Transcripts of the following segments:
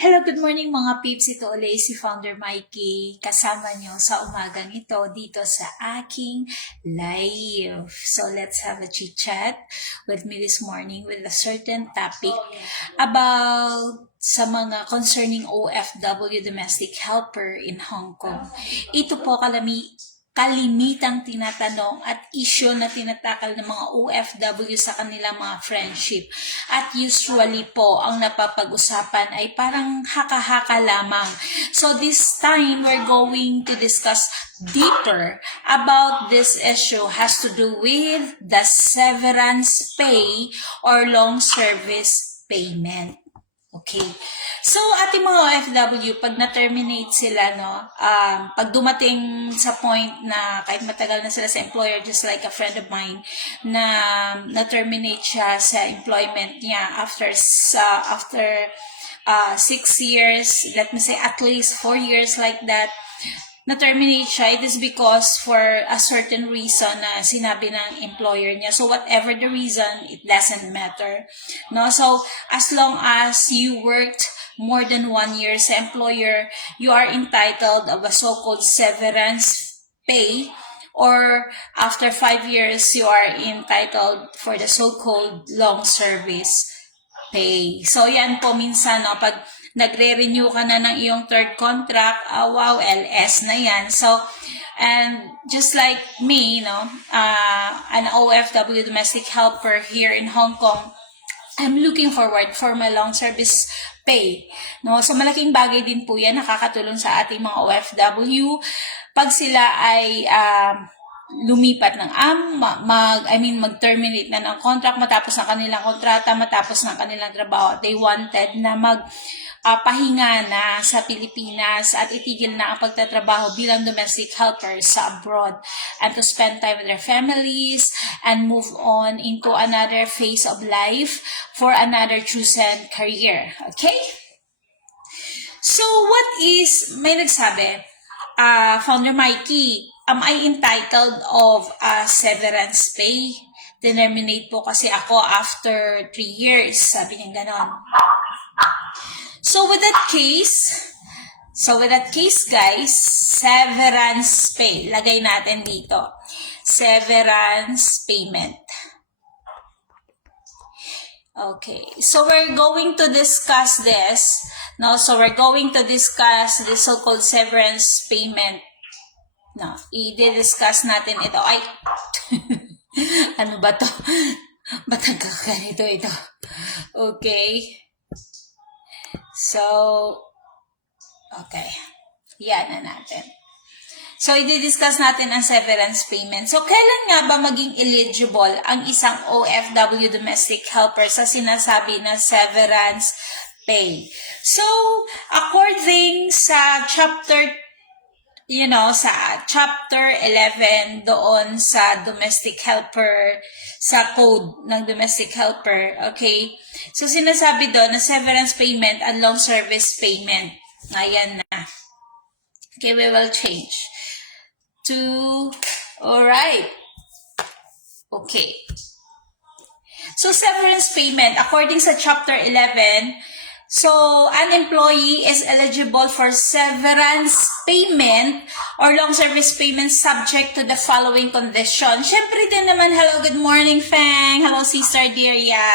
Hello, good morning mga peeps. Ito ulit si Founder Mikey. Kasama nyo sa umagang ito dito sa aking live. So let's have a chit chat with me this morning with a certain topic about sa mga concerning OFW domestic helper in Hong Kong. Ito po kalimitang tinatanong at issue na tinatakal ng mga OFW sa kanilang mga friendship. At usually po, ang napapag-usapan ay parang haka-haka lamang. So this time, we're going to discuss deeper about this issue has to do with the severance pay or long service payment. Okay. So, ating mga OFW, pag na-terminate sila, pag dumating sa point na kahit matagal na sila sa employer, just like a friend of mine, na-terminate siya sa employment niya after 6 years, let me say at least 4 years like that, na-terminate siya, it is because for a certain reason na sinabi ng employer niya. So, whatever the reason, it doesn't matter. No? So, as long as you worked more than 1 year sa employer, you are entitled of a so-called severance pay, or after 5 years, you are entitled for the so-called long service pay. So, yan po minsan, pag nagre-renew ka na ng iyong third contract, wow, LS na yan. So, and just like me, an OFW domestic helper here in Hong Kong, I'm looking forward for my long service pay. No? So, malaking bagay din po yan, nakakatulong sa ating mga OFW. Pag sila ay lumipat ng mag-terminate na ng contract, matapos ng kanilang kontrata, matapos ng kanilang trabaho. They wanted na pahinga na sa Pilipinas at itigil na ang pagtatrabaho bilang domestic helpers sa abroad and to spend time with their families and move on into another phase of life for another chosen career. Okay? So, may nagsabi, Founder Mikey, am I entitled of a severance pay? Terminate po kasi ako after 3 years. Sabi niya ganon. So with that case, guys, severance pay. Lagay natin dito. Severance payment. Okay. So we're going to discuss this. So we're going to discuss the so-called severance payment. I-discuss natin ito. Ay, ano ba to? Ba't nagkakanito ito? Okay. So, okay. Yan na natin. So, i-discuss natin ang severance payment. So, kailan nga ba maging eligible ang isang OFW domestic helper sa sinasabi na severance pay? So, according sa chapter 11 doon sa domestic helper, sa code ng domestic helper, okay? So, sinasabi doon na severance payment and long service payment. Ayan na. Okay, we will change to, alright. Okay. So, severance payment, according sa chapter 11, so, an employee is eligible for severance payment or long service payment subject to the following condition. Siyempre din naman, hello, good morning, Feng. Hello, Sister Deria.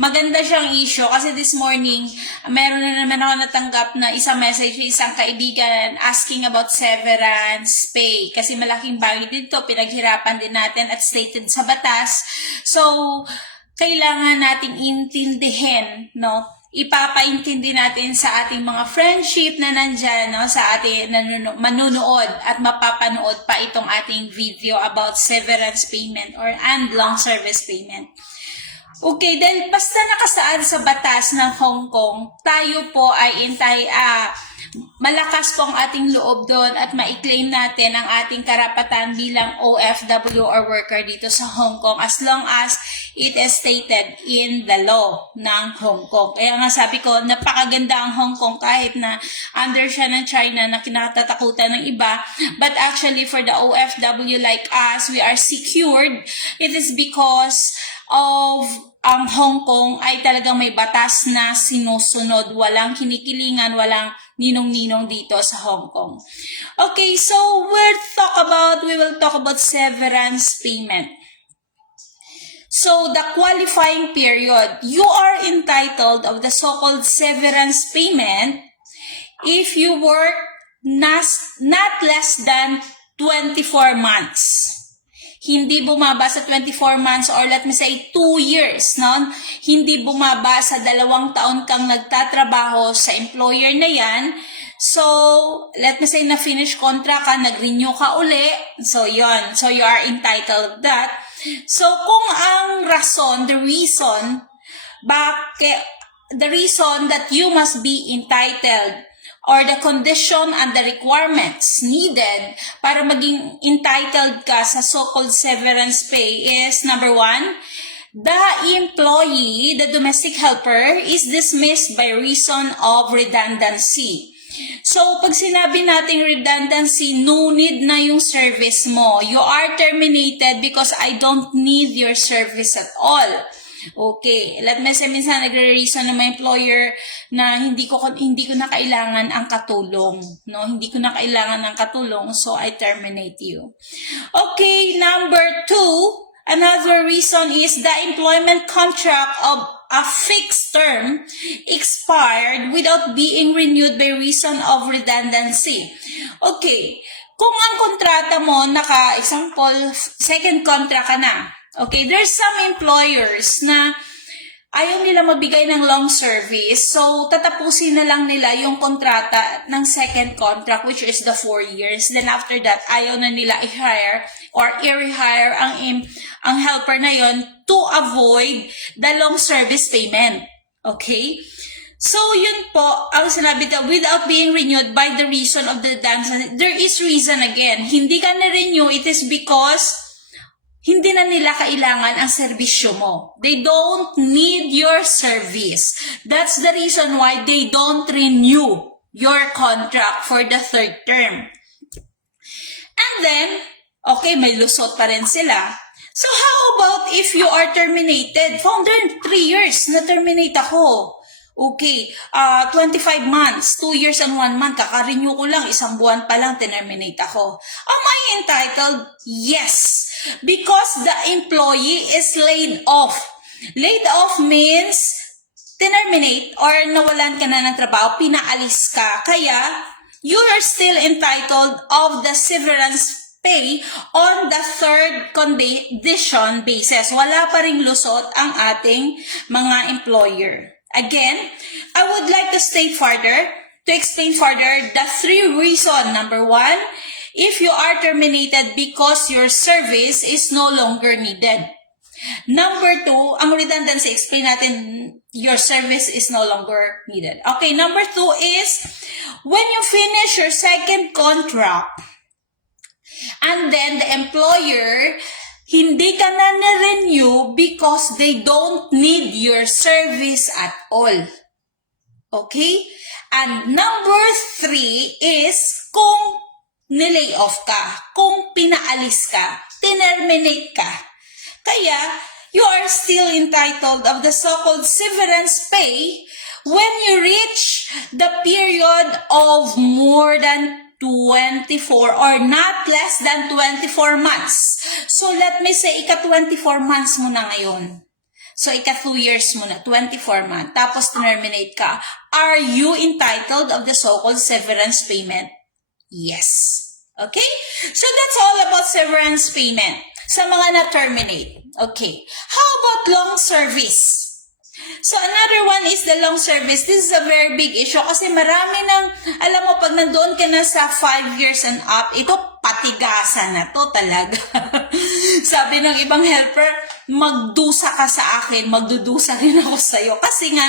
Maganda siyang issue kasi this morning, meron na naman ako natanggap na isang message, isang kaibigan asking about severance pay. Kasi malaking bagay dito, pinaghirapan din natin at stated sa batas. So, kailangan nating intindihin, ipapaintindi natin sa ating mga friendship na nandyan, sa ating manunood at mapapanood pa itong ating video about severance payment and long service payment. Okay, dahil basta nakasaad sa batas ng Hong Kong, tayo po ay malakas po ang ating loob doon at ma-claim natin ang ating karapatan bilang OFW or worker dito sa Hong Kong as long as it is stated in the law ng Hong Kong. Kaya nga sabi ko, napakaganda ang Hong Kong kahit na under siya ng China na kinatatakutan ng iba. But actually for the OFW like us, we are secured. It is because of ang Hong Kong ay talagang may batas na sinusunod. Walang kinikilingan, walang ninong-ninong dito sa Hong Kong. Okay, so we will talk about severance payment. So, the qualifying period, you are entitled of the so-called severance payment if you work not less than 24 months. Hindi bumaba sa 24 months or let me say 2 years, no? Hindi bumaba sa 2 taon kang nagtatrabaho sa employer na yan. So, let me say na-finish contract ka, nag-renew ka uli. So, yon. So, you are entitled of that. So, kung ang rason, the reason that you must be entitled or the condition and the requirements needed para maging entitled ka sa so-called severance pay is, number 1, the employee, the domestic helper, is dismissed by reason of redundancy. So, pag sinabi nating redundancy, no need na yung service mo. You are terminated because I don't need your service at all. Okay, let me say minsan nagre-reason ng mga employer na hindi ko na kailangan ang katulong, no? Hindi ko na kailangan ang katulong, so I terminate you. Okay, number 2, another reason is the employment contract of a fixed term expired without being renewed by reason of redundancy. Okay, kung ang kontrata mo example, second contract ka na. Okay, there's some employers na ayaw nila magbigay ng long service. So, tatapusin na lang nila yung kontrata ng second contract, which is the 4 years. Then after that, ayaw na nila i-hire or i-rehire ang helper na yon to avoid the long service payment. Okay? So, yun po, ang sinabi na without being renewed by the reason of the dance. There is reason again. Hindi ka na-renew, it is because hindi na nila kailangan ang serbisyo mo. They don't need your service. That's the reason why they don't renew your contract for the 3rd term. And then, okay, may lusot pa rin sila. So how about if you are terminated? Founder, 3 years na terminate ako. Okay, 25 months, 2 years and 1 month, kaka-renew ko lang, 1 buwan pa lang, terminate ako. Am I entitled? Yes, because the employee is laid off. Laid off means terminate or nawalan ka na ng trabaho, pinaalis ka. Kaya, you are still entitled of the severance pay on the 3rd condition basis. Wala pa ring lusot ang ating mga employer. Again, I would like to explain further the 3 reasons. Number 1, if you are terminated because your service is no longer needed. Number 2, ang redundancy, explain natin your service is no longer needed. Okay, number 2 is when you finish your second contract and then the employer hindi ka na na-renew because they don't need your service at all. Okay? And number 3 is kung nilay off ka, kung pinaalis ka, terminate ka. Kaya, you are still entitled of the so-called severance pay when you reach the period of more than 24 or not less than 24 months. So, let me say, ika-24 months mo na ngayon. So, ika-2 years mo na, 24 months. Tapos, terminate ka. Are you entitled of the so-called severance payment? Yes. Okay? So, that's all about severance payment sa mga na-terminate. Okay. How about long service? So, another one is the long service. This is a very big issue kasi marami ng, alam mo, pag nandoon ka na sa 5 years and up, ito patigasan na to talaga. Sabi ng ibang helper, magdusa ka sa akin, magdudusa rin ako sa'yo. Kasi nga,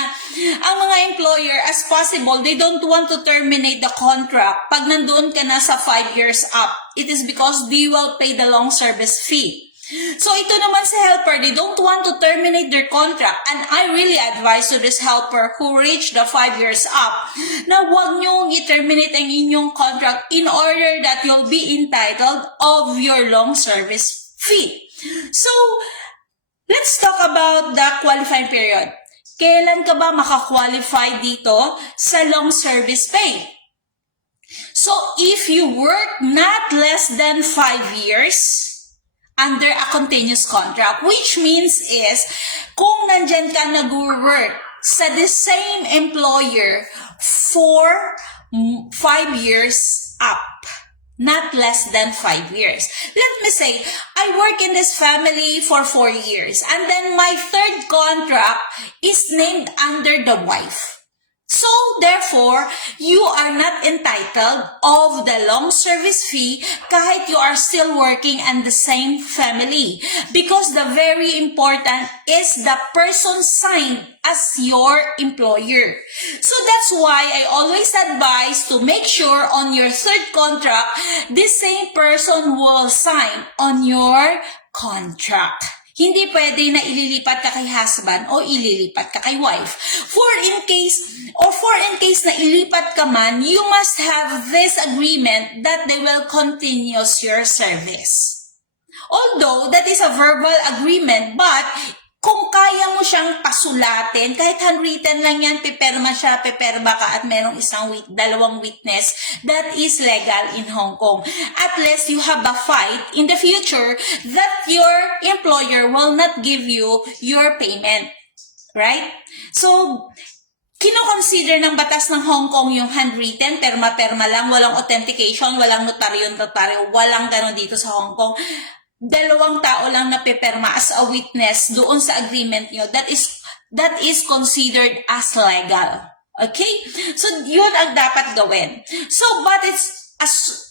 ang mga employer, as possible, they don't want to terminate the contract pag nandoon ka na sa 5 years up. It is because they will pay the long service fee. So, ito naman sa helper, they don't want to terminate their contract. And I really advise to this helper who reached the 5 years up na huwag niyong i-terminate ang inyong contract in order that you'll be entitled of your long service fee. So, let's talk about the qualifying period. Kailan ka ba makakwalify dito sa long service pay? So, if you work not less than 5 years under a continuous contract, which means is, kung nandyan ka nag-work sa the same employer for 5 years up, not less than 5 years. Let me say, I work in this family for 4 years, and then my third contract is named under the wife. So, therefore, you are not entitled of the long service fee kahit you are still working in the same family. Because the very important is the person signed as your employer. So, that's why I always advise to make sure on your third contract, this same person will sign on your contract. Hindi pwede na ililipat ka kay husband o ililipat ka kay wife. For in case na ilipat ka man, you must have this agreement that they will continue your service. Although that is a verbal agreement, but kung kaya mo siyang pasulatin, kahit handwritten lang yan, peperma ka at merong dalawang witness, that is legal in Hong Kong. At least you have a fight in the future that your employer will not give you your payment. Right? So, kino-consider ng batas ng Hong Kong yung handwritten, perma lang, walang authentication, walang notaryo, walang ganon dito sa Hong Kong. Dalawang tao lang na peperma as a witness doon sa agreement nyo, that is considered as legal. Okay? So, yun ang dapat gawin. So, but it's, as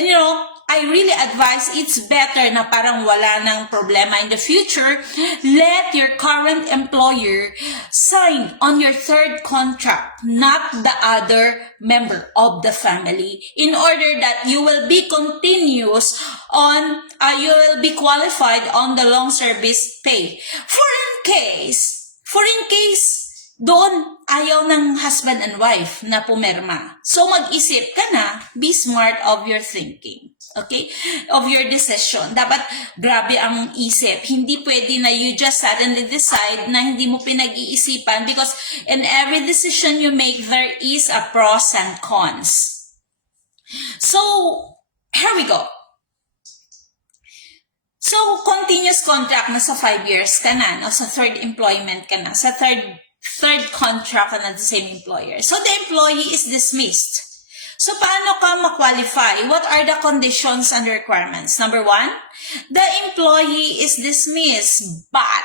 you know, I really advise it's better na parang wala ng problema in the future. Let your current employer sign on your third contract, not the other member of the family, in order that you will be continuous on, you will be qualified on the long service pay. For in case, doon ayaw ng husband and wife na pumirma. So mag-isip ka na, be smart of your thinking. Okay? Of your decision. Dapat grabe ang isip. Hindi pwede na you just suddenly decide na hindi mo pinag-iisipan because in every decision you make, there is a pros and cons. So, here we go. So, continuous contract na sa 5 years ka na, no? Sa third employment ka na, sa third contract ka na the same employer. So, the employee is dismissed. So, paano ka ma-qualify? What are the conditions and requirements? Number 1, the employee is dismissed, but,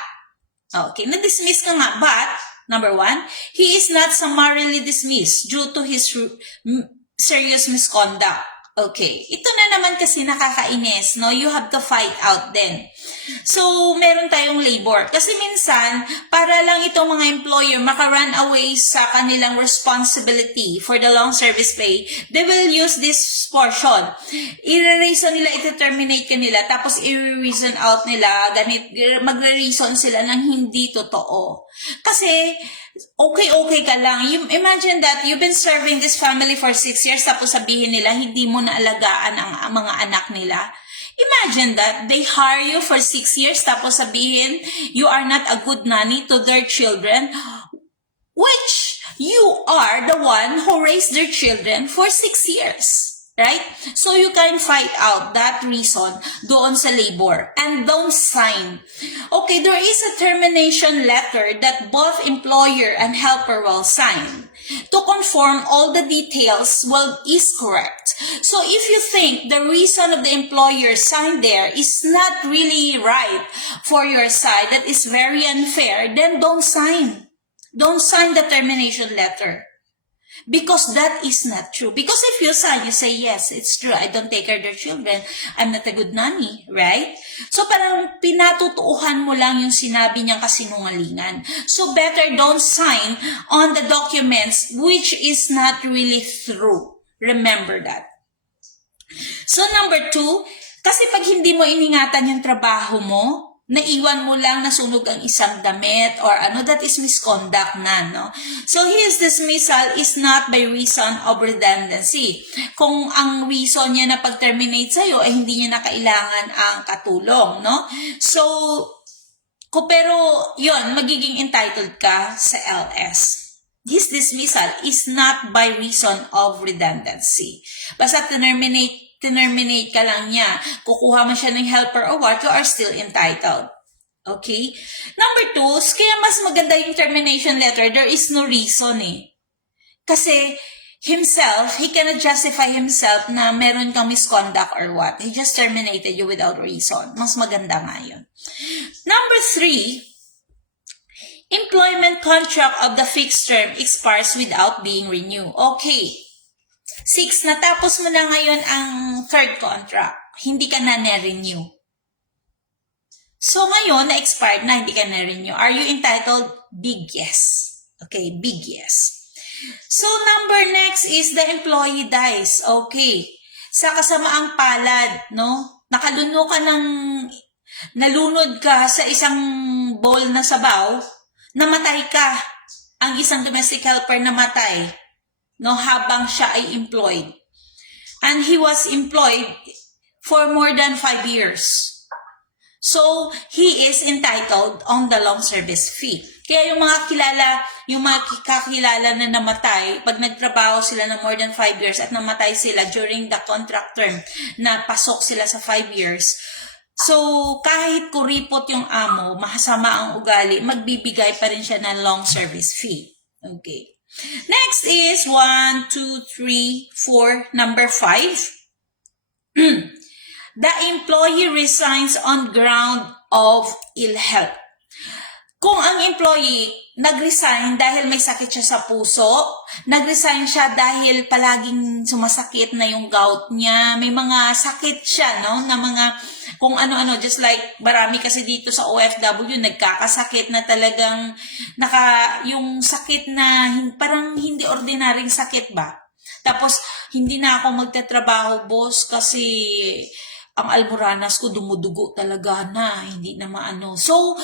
okay, na-dismiss ka nga, but, number 1, he is not summarily dismissed due to his serious misconduct. Okay, ito na naman kasi nakakainis, no? You have to fight out then. So, meron tayong labor. Kasi minsan, para lang itong mga employer maka-run away sa kanilang responsibility for the long service pay, they will use this portion. I-reason nila, i-terminate ka nila, tapos i-reason out nila, magre-reason sila ng hindi totoo. Kasi, okay ka lang. Imagine that you've been serving this family for 6 years, tapos sabihin nila, hindi mo naalagaan ang mga anak nila. Imagine that they hire you for 6 years, tapos sabihin, you are not a good nanny to their children, which you are the one who raised their children for 6 years. Right? So you can fight out that reason doon sa labor and don't sign. Okay, there is a termination letter that both employer and helper will sign to confirm all the details is correct. So if you think the reason of the employer signed there is not really right for your side, that is very unfair, then don't sign. Don't sign the termination letter. Because that is not true. Because if you sign, you say, yes, it's true. I don't take care of their children. I'm not a good nanny, right? So parang pinatutuuhan mo lang yung sinabi niyang kasinungalingan. So better don't sign on the documents which is not really true. Remember that. So number 2, kasi pag hindi mo iningatan yung trabaho mo, naiwan mo lang nasunog ang isang damit or that is misconduct na, no? So, his dismissal is not by reason of redundancy. Kung ang reason niya na pag-terminate sa'yo ay hindi niya na kailangan ang katulong, no? So, Pero, yon magiging entitled ka sa LS. This dismissal is not by reason of redundancy. Basta terminate ka lang niya. Kukuha mo siya ng helper or what, you are still entitled. Okay? Number 2, kaya mas maganda yung termination letter, there is no reason eh. Kasi, himself, he cannot justify himself na meron kang misconduct or what. He just terminated you without reason. Mas maganda nga yun. Number 3, employment contract of the fixed term expires without being renewed. Okay. 6, natapos mo na ngayon ang third contract. Hindi ka na na-renew. So ngayon, na-expired na, hindi ka na-renew. Are you entitled? Big yes. Okay, big yes. So number next is the employee dies. Okay. Sa kasamaang palad, no? Nalunod ka sa isang bowl na sabaw, namatay ka. Ang isang domestic helper namatay, no, habang siya ay employed. And he was employed for more than 5 years. So, he is entitled on the long service fee. Kaya yung mga kakilala na namatay, pag nagtrabaho sila ng more than 5 years at namatay sila during the contract term na pasok sila sa 5 years, so, kahit kuripot yung amo, mahasama ang ugali, magbibigay pa rin siya ng long service fee. Okay. Next is 1, 2, 3, 4, number 5. The employee resigns on ground of ill health. Kung ang employee nag-resign dahil may sakit siya sa puso, nag-resign siya dahil palaging sumasakit na yung gout niya, may mga sakit siya, no, na mga kung ano-ano, just like marami kasi dito sa OFW, nagkakasakit na talagang yung sakit na parang hindi ordinaryong sakit ba? Tapos, hindi na ako magtatrabaho, boss, kasi ang almoranas ko dumudugo talaga na, hindi na maano. So,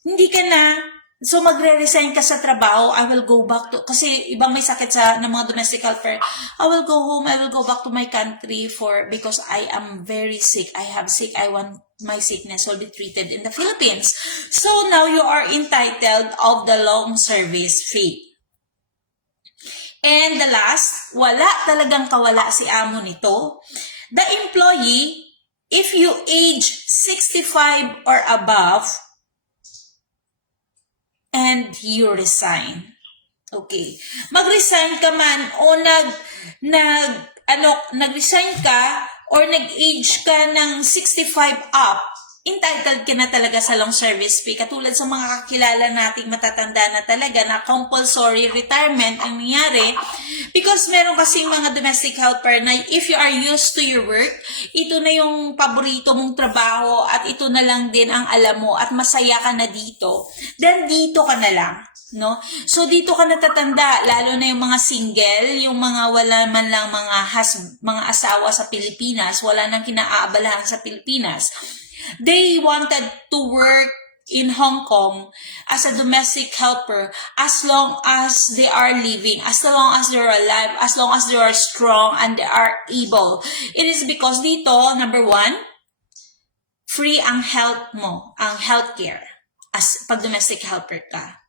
hindi ka na, so magre-resign ka sa trabaho, I will go back to, kasi ibang may sakit ng mga domestic helper, I will go home, I will go back to my country because I am very sick, I want my sickness will be treated in the Philippines. So now you are entitled of the long service fee. And the last, wala talagang kawala si amo nito. The employee, if you age 65 or above, and you resign. Okay. Mag-resign ka man o nag-resign ka or nag-age ka ng 65 up, entitled ka na talaga sa long service fee. Katulad sa mga kakilala nating matatanda na talaga na compulsory retirement ang nangyari because meron kasing mga domestic helper na if you are used to your work, ito na yung paborito mong trabaho at ito na lang din ang alam mo at masaya ka na dito, then dito ka na lang. No? So dito ka natatanda, lalo na yung mga single, yung mga wala man lang mga asawa sa Pilipinas, wala nang kinaaabalahan sa Pilipinas. They wanted to work in Hong Kong as a domestic helper as long as they are living, as long as they are alive, as long as they are strong and they are able. It is because dito, number 1, free ang health mo, ang healthcare as pag domestic helper ka.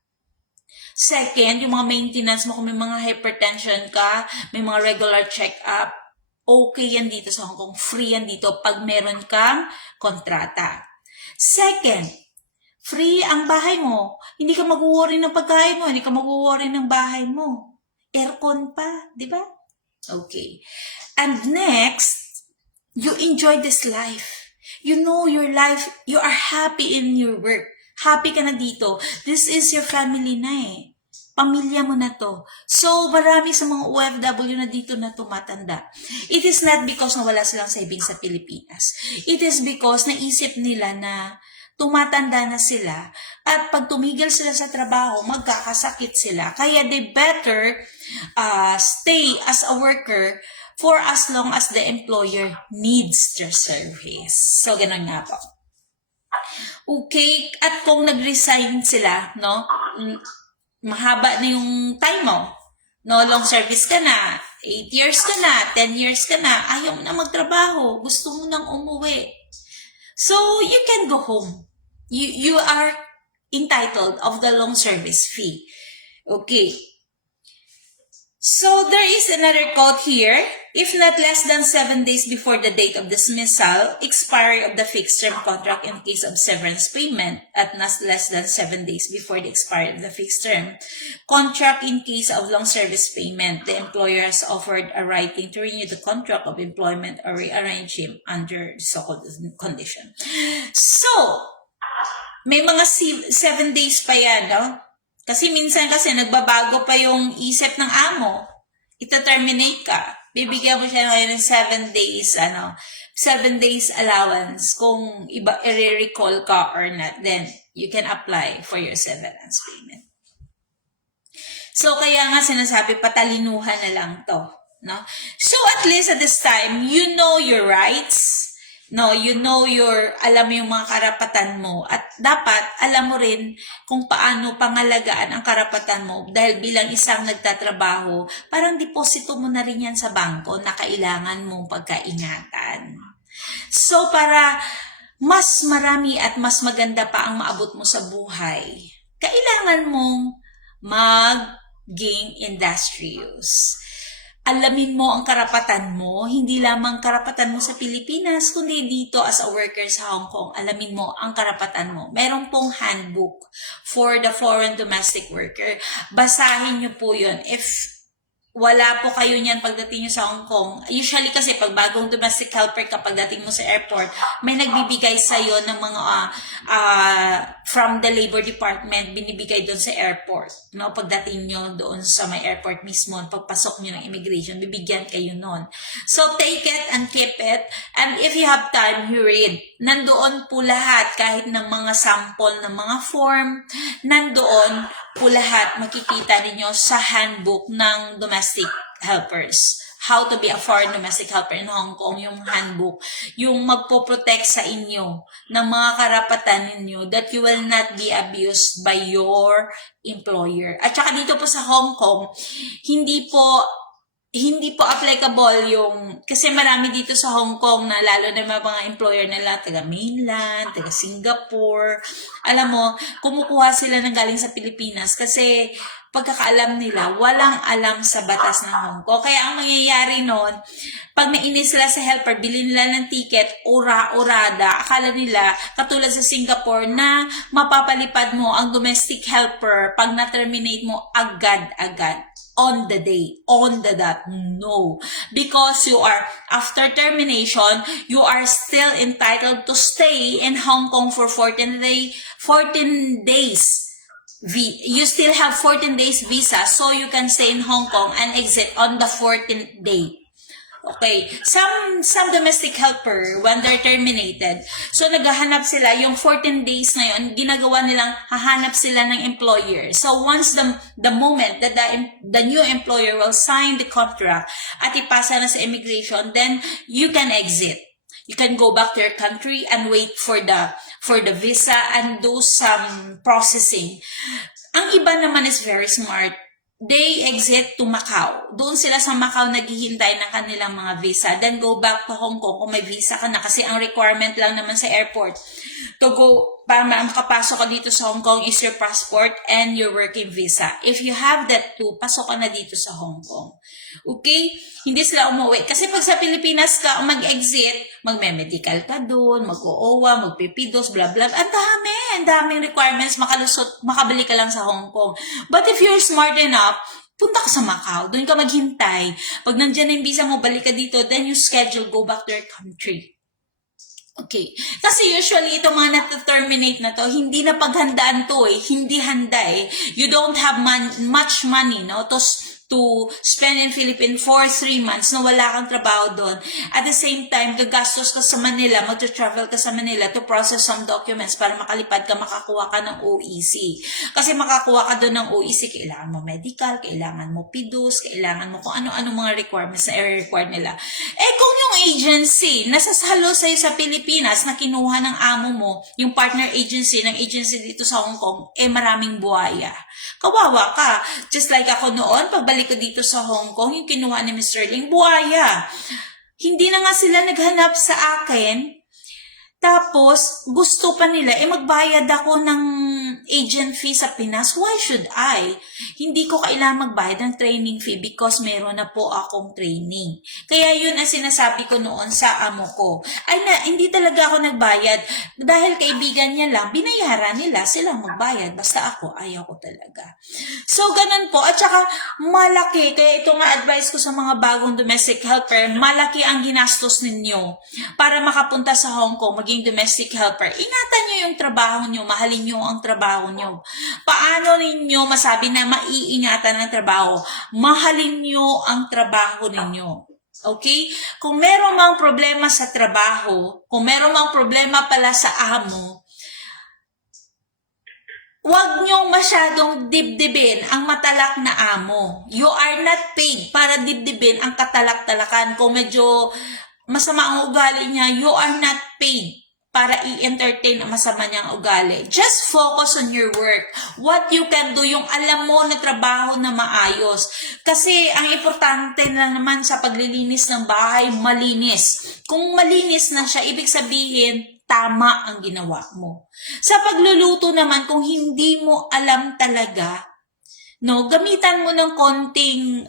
Second, yung mga maintenance mo, kung may mga hypertension ka, may mga regular check-up, okay yan dito sa Hong Kong. Free yan dito pag meron kang kontrata. Second, free ang bahay mo. Hindi ka mag-worry ng pagkain mo. Hindi ka mag-worry ng bahay mo. Aircon pa, di ba? Okay. And next, you enjoy this life. You know your life. You are happy in your work. Happy ka na dito. This is your family na eh. Pamilya mo na to. So, marami sa mga OFW na dito na tumatanda. It is not because na wala silang savings sa Pilipinas. It is because naisip nila na tumatanda na sila at pag tumigil sila sa trabaho, magkakasakit sila. Kaya they better stay as a worker for as long as the employer needs their service. So, ganun nga po. Okay, at kung nag-resign sila, no, mahaba na yung time mo, no, long service ka na, 8 years ka na, 10 years ka na, ayaw mo na magtrabaho, gusto mo nang umuwi. So, you can go home. You are entitled of the long service fee. Okay. So there is another quote here. If not less than 7 days before the date of dismissal, expiry of the fixed term contract in case of severance payment, at not less than 7 days before the expiry of the fixed term contract in case of long service payment, the employer has offered a writing to renew the contract of employment or rearrange him under the so-called condition. So, may mga 7 days pa yan, no? Kasi minsan kasi nagbabago pa yung isip ng amo. Ita-terminate ka. Bibigyan mo siya ngayon ng 7 days, 7 days allowance. Kung iba i-recall ka or not, then you can apply for your severance payment. So, kaya nga sinasabi, patalinuhan na lang to. No? So, at least at this time, you know your rights. No, you know alam mo yung mga karapatan mo at dapat alam mo rin kung paano pangalagaan ang karapatan mo dahil bilang isang nagtatrabaho, parang deposito mo na rin yan sa bangko na kailangan mong pagkaingatan. So, para mas marami at mas maganda pa ang maabot mo sa buhay, kailangan mong maging industrious. Alamin mo ang karapatan mo, hindi lamang karapatan mo sa Pilipinas, kundi dito as a worker sa Hong Kong, alamin mo ang karapatan mo. Meron pong handbook for the foreign domestic worker. Basahin niyo po yun. If wala po kayo niyan pagdating nyo sa Hong Kong. Usually kasi pag bagong domestic helper ka pagdating mo sa airport, may nagbibigay sa'yo ng mga from the labor department, binibigay doon sa airport. No? Pagdating nyo doon sa may airport mismo, pagpasok nyo ng immigration, bibigyan kayo nun. So take it and keep it. And if you have time, you read. Nandoon po lahat, kahit ng mga sample ng mga form, nandoon po lahat makikita ninyo sa handbook ng domestic helpers. How to be a foreign domestic helper in Hong Kong, yung handbook, yung magpo-protect sa inyo ng mga karapatan ninyo that you will not be abused by your employer. At saka dito po sa Hong Kong, hindi po applicable yung, kasi marami dito sa Hong Kong na lalo na mga employer nila, taga mainland, taga Singapore. Alam mo, kumukuha sila ng galing sa Pilipinas kasi pagkakaalam nila, walang alam sa batas ng Hong Kong. Kaya ang mangyayari noon, pag nainis sila sa helper, bilhin nila ng ticket, ura-urada, akala nila, katulad sa Singapore, na mapapalipad mo ang domestic helper pag na-terminate mo agad-agad. On the day, on the dot. No. Because you are, after termination, you are still entitled to stay in Hong Kong for 14 days. You still have 14 days visa, so you can stay in Hong Kong and exit on the 14th day. Okay, some domestic helper, when they're terminated, so naghahanap sila, yung 14 days na yun, ginagawa nilang hahanap sila ng employer. So once the moment that the new employer will sign the contract at ipasa na sa immigration, then you can exit. You can go back to your country and wait for the visa and do some processing. Ang iba naman is very smart. They exit to Macau. Doon sila sa Macau naghihintay ng kanilang mga visa. Then go back to Hong Kong kung may visa ka na. Kasi ang requirement lang naman sa airport to go, para makapasok ka dito sa Hong Kong is your passport and your working visa. If you have that too, pasok ka na dito sa Hong Kong. Okay? Hindi sila umuwi. Kasi pag sa Pilipinas ka mag-exit, magme-medical ka doon, mag-OOA, magpipidos, blah blah. Ang daming requirements, makalusot, makabalik ka lang sa Hong Kong. But if you're smart enough, punta ka sa Macau, doon ka maghintay. Pag nandiyan na yung visa mo, balik ka dito, then you schedule, go back to your country. Okay. Kasi usually, itong mga nata-terminate na to, hindi na paghandaan to eh. Hindi handa eh. You don't have much money, no? To spend in Philippines for 3 months na wala kang trabaho doon. At the same time, gagastos ka sa Manila, mag-travel ka sa Manila to process some documents para makalipad ka, makakuha ka ng OEC. Kasi makakuha ka doon ng OEC, kailangan mo medical, kailangan mo PIDUS, kailangan mo kung ano-ano mga requirements na i-require nila. Eh kung yung agency, nasasalo sa'yo sa Pilipinas na kinuha ng amo mo, yung partner agency ng agency dito sa Hong Kong, eh maraming buhaya. Kawawa ka. Just like ako noon, pagbalik ko dito sa Hong Kong, yung kinuha ni Mr. Ling, buhaya. Hindi na nga sila naghanap sa akin. Tapos, gusto pa nila, magbayad ako ng agent fee sa Pinas, why should I? Hindi ko kailangan magbayad ng training fee because meron na po akong training. Kaya yun ang sinasabi ko noon sa amo ko. Hindi talaga ako nagbayad. Dahil kaibigan niya lang, binayaran nila silang magbayad. Basta ako, ayaw ko talaga. So, ganun po. At saka, malaki. Kaya ito nga advice ko sa mga bagong domestic helper, malaki ang ginastos ninyo para makapunta sa Hong Kong, maging domestic helper. Ingatan nyo yung trabaho nyo, mahalin nyo ang trabaho nyo. Paano ninyo masabi na maiingatan ang trabaho? Mahalin nyo ang trabaho ninyo. Okay? Kung meron mang problema sa trabaho, kung meron mang problema pala sa amo, huwag niyong masyadong dibdibin ang matalak na amo. You are not paid para dibdibin ang katalak-talakan. Kung medyo masama ang ugali niya, you are not paid para i-entertain ang masama niyang ugali. Just focus on your work. What you can do, yung alam mo na trabaho na maayos. Kasi ang importante na naman sa paglilinis ng bahay, malinis. Kung malinis na siya, ibig sabihin, tama ang ginawa mo. Sa pagluluto naman, kung hindi mo alam talaga, no, gamitan mo ng konting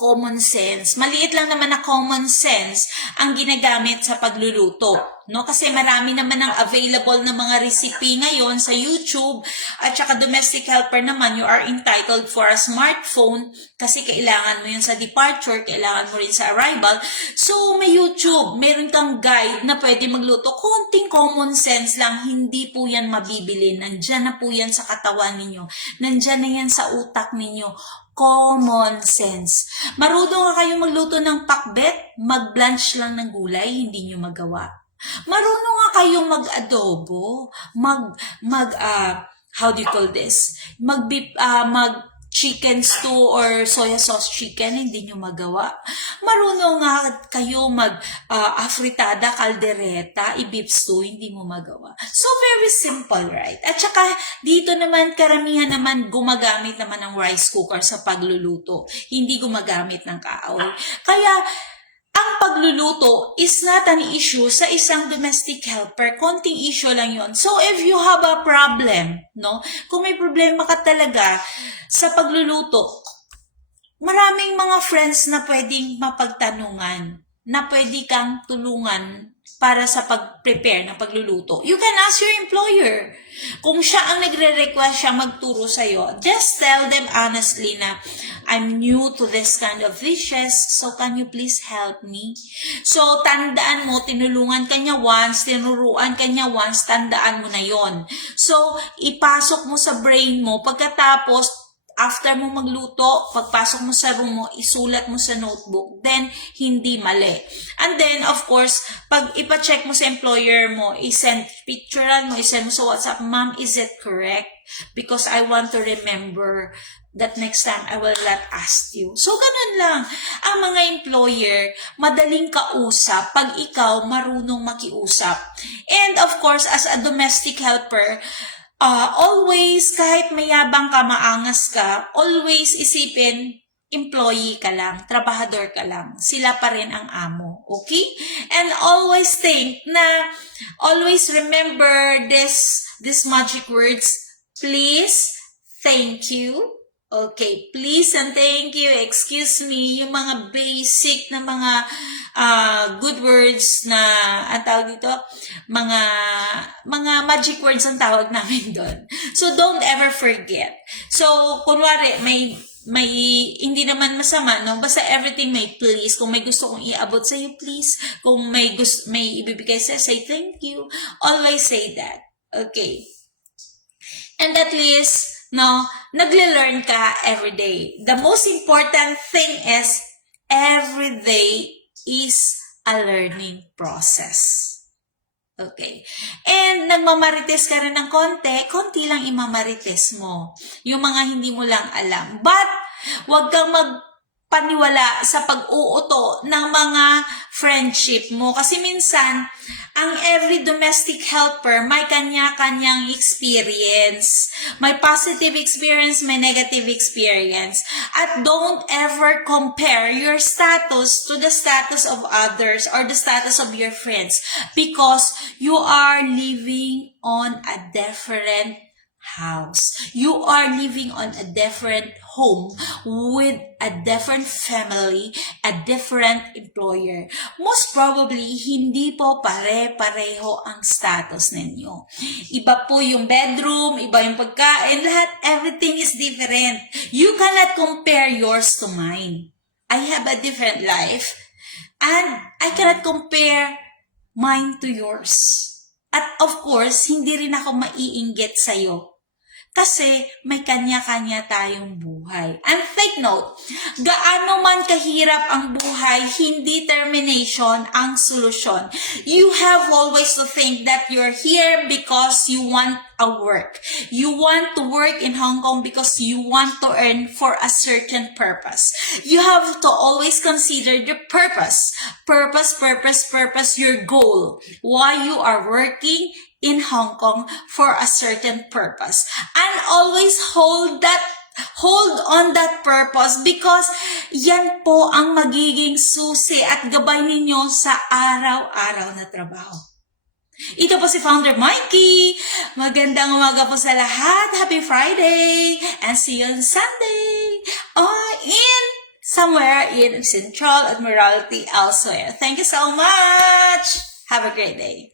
common sense. Maliit lang naman na common sense ang ginagamit sa pagluluto. No? Kasi marami naman ang available na mga recipe ngayon sa YouTube at saka domestic helper naman, you are entitled for a smartphone kasi kailangan mo yun sa departure, kailangan mo rin sa arrival. So, may YouTube, meron kang guide na pwede magluto. Konting common sense lang, hindi po yan mabibili. Nandyan na po yan sa katawan ninyo. Nandyan na yan sa utak ninyo. Common sense. Marunong nga kayo magluto ng pakbet, mag-blanch lang ng gulay, hindi nyo magawa. Marunong nga kayong mag-adobo, how do you call this? Mag chicken stew or soya sauce chicken, hindi nyo magawa. Marunong nga kayo afritada, caldereta, i-beef stew, hindi mo magawa. So, very simple, right? At saka, dito naman, karamihan naman gumagamit naman ng rice cooker sa pagluluto. Hindi gumagamit ng kaaway. Kaya, ang pagluluto is not an issue sa isang domestic helper. Konting issue lang yon. So, if you have a problem, no? Kung may problema ka talaga sa pagluluto, maraming mga friends na pwedeng mapagtanungan, na pwede kang tulungan para sa pag-prepare ng pagluluto. You can ask your employer. Kung siya ang nagre-request siya magturo sa'yo, just tell them honestly na, I'm new to this kind of dishes, so can you please help me? So, tandaan mo, tinulungan ka niya once, tinuruan ka niya once, tandaan mo na yon. So, ipasok mo sa brain mo, pagkatapos, after mo magluto, pagpasok mo sa room mo, isulat mo sa notebook, then hindi mali. And then, of course, pag ipa-check mo sa employer mo, isend picturean mo, isend mo sa WhatsApp, Ma'am, is it correct? Because I want to remember that next time I will not ask you. So, ganun lang. Ang mga employer, madaling kausap pag ikaw marunong makiusap. And of course, as a domestic helper, always, kahit mayabang ka, maangas ka, always isipin, employee ka lang, trabahador ka lang. Sila pa rin ang amo. Okay? And always think na, always remember this magic words, please, thank you. Okay, please and thank you, excuse me, yung mga basic na mga good words na, ang tawag dito, mga magic words ang tawag namin doon. So, don't ever forget. So, kunwari, may hindi naman masama, no? Basta everything may please. Kung may gusto kong iabot sa'yo, please. Kung may ibibigay sa'yo, say thank you. Always say that. Okay. And at least, no, nagle-learn ka every day. The most important thing is, every day is a learning process. Okay. And nagmamarites ka rin ng konti lang imamarites mo. Yung mga hindi mo lang alam. But, wag kang paniwala sa pag-uuto ng mga friendship mo. Kasi minsan, ang every domestic helper may kanya-kanyang experience. May positive experience, may negative experience. At don't ever compare your status to the status of others or the status of your friends because you are living on a different house. You are living on a different home with a different family, a different employer. Most probably, hindi po pare-pareho ang status ninyo. Iba po yung bedroom, iba yung pagkain, lahat, everything is different. You cannot compare yours to mine. I have a different life and I cannot compare mine to yours. At of course, hindi rin ako maiinggit sa'yo. Kasi may kanya-kanya tayong buhay. And take note, gaano man kahirap ang buhay, hindi termination ang solusyon. You have always to think that you're here because you want a work. You want to work in Hong Kong because you want to earn for a certain purpose. You have to always consider your purpose. Purpose, your goal. Why you are working in Hong Kong for a certain purpose. And always hold on that purpose because yan po ang magiging susi at gabay ninyo sa araw-araw na trabaho. Ito po si Founder Mikey. Magandang umaga po sa lahat. Happy Friday! And see you on Sunday! Somewhere in Central Admiralty elsewhere. Thank you so much! Have a great day.